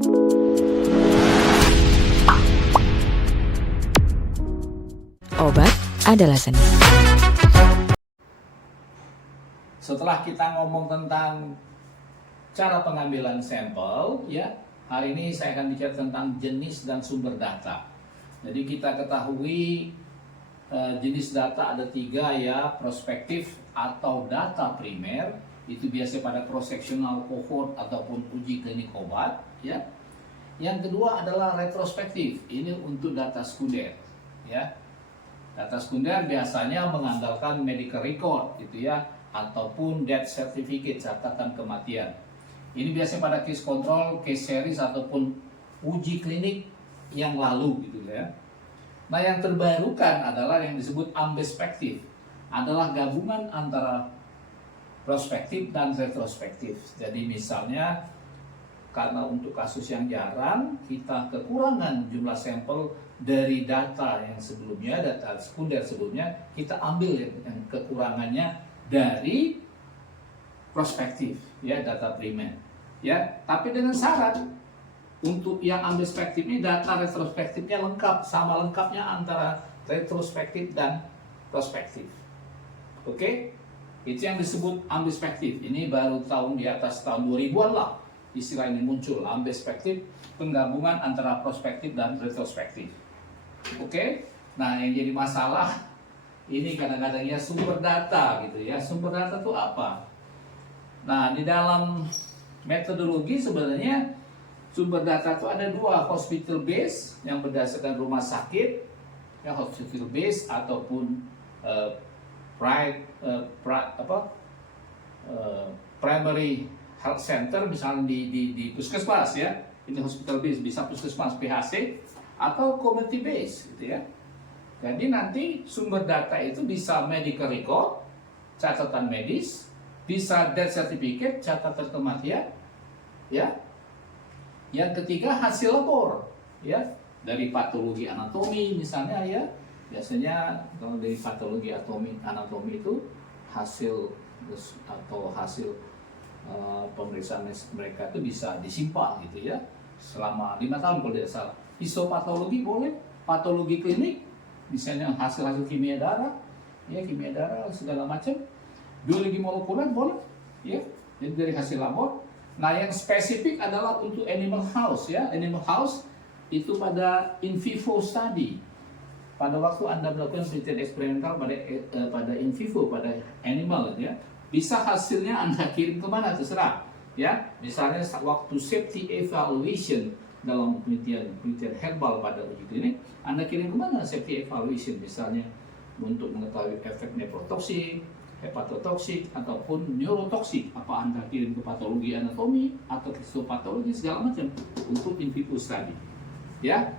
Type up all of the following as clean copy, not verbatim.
Obat adalah seni. Setelah kita ngomong tentang cara pengambilan sampel, ya, hari ini saya akan bicara tentang jenis dan sumber data. Jadi kita ketahui jenis data ada 3 ya, prospektif atau data primer, itu biasa pada cross-sectional cohort ataupun uji klinik obat, ya. Yang kedua adalah retrospektif, ini untuk data sekunder, ya. Data sekunder biasanya mengandalkan medical record gitu ya, ataupun death certificate, catatan kematian. Ini biasanya pada case control, case series ataupun uji klinik yang lalu gitu ya. Nah, yang terbarukan adalah yang disebut ambespektif, adalah gabungan antara prospektif dan retrospektif. Jadi misalnya karena untuk kasus yang jarang, kita kekurangan jumlah sampel dari data yang sebelumnya, data sekunder sebelumnya, kita ambil yang kekurangannya dari prospektif, ya, data primer, ya. Tapi dengan syarat untuk yang ambespektif ini data retrospektifnya lengkap, sama lengkapnya antara retrospektif dan prospektif. Oke, itu yang disebut ambespektif. Ini baru tahun di atas tahun 2000-an lah istilah ini muncul, ambespektif, penggabungan antara prospektif dan retrospektif. Oke, nah yang jadi masalah ini kadang-kadang ya sumber data gitu ya. Sumber data itu apa? Nah, di dalam metodologi sebenarnya sumber data itu ada 2, hospital base yang berdasarkan rumah sakit, ya, hospital base ataupun primary health center, misalnya di puskesmas ya, ini hospital base, bisa puskesmas PHC atau community base gitu ya. Jadi nanti sumber data itu bisa medical record, catatan medis, bisa death certificate, catatan kematian, ya. Yang ketiga hasil labor, ya, dari patologi anatomi misalnya ya. Biasanya kalau dari patologi anatomi itu hasil atau hasil pemeriksaan mereka itu bisa disimpan gitu ya selama 5 tahun kalau tidak salah. Histopatologi boleh, patologi klinik misalnya hasil kimia darah, ya, kimia darah segala macam. Biologi molekuler boleh, ya, jadi dari hasil labor. Nah, yang spesifik adalah untuk animal house ya. Animal house itu pada in vivo study. Pada waktu Anda melakukan penelitian eksperimental pada in vivo, pada animal ya. Bisa hasilnya Anda kirim kemana terserah, ya. Misalnya waktu safety evaluation dalam penelitian herbal pada uji klinik, Anda kirim kemana safety evaluation, misalnya untuk mengetahui efek nephrotoksik, hepatotoksik ataupun neurotoksik, apa Anda kirim ke patologi anatomi atau histopatologi segala macam untuk in vivo study, ya.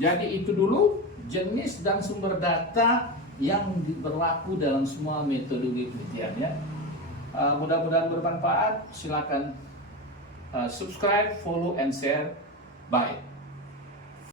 Jadi itu dulu jenis dan sumber data yang berlaku dalam semua metodologi penelitian ya. Mudah-mudahan bermanfaat. Silakan subscribe, follow, and share. Bye.